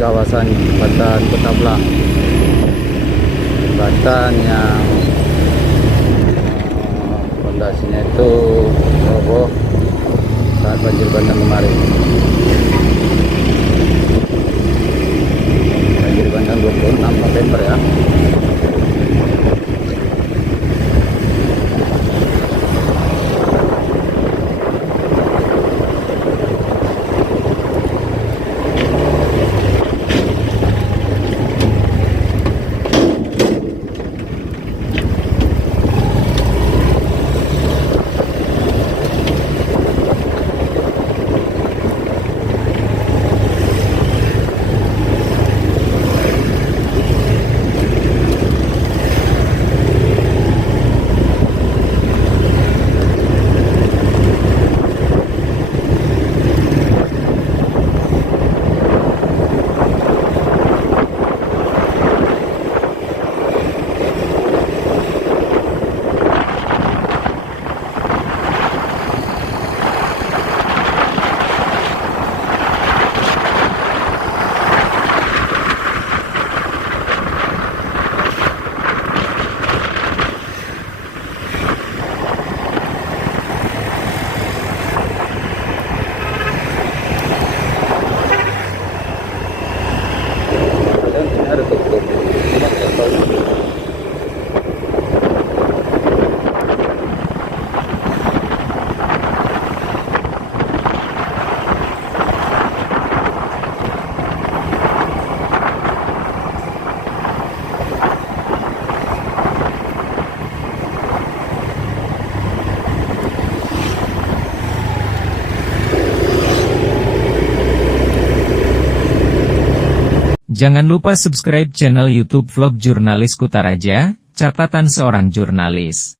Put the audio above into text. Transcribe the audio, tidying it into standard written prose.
kawasan jembatan Kota Blang, jembatan yang fondasinya itu roboh saat banjir bandang kemarin. Banjir bandang 26 November ya. Ada tutup. Jangan lupa subscribe channel YouTube Vlog Jurnalis Kutaraja, catatan seorang jurnalis.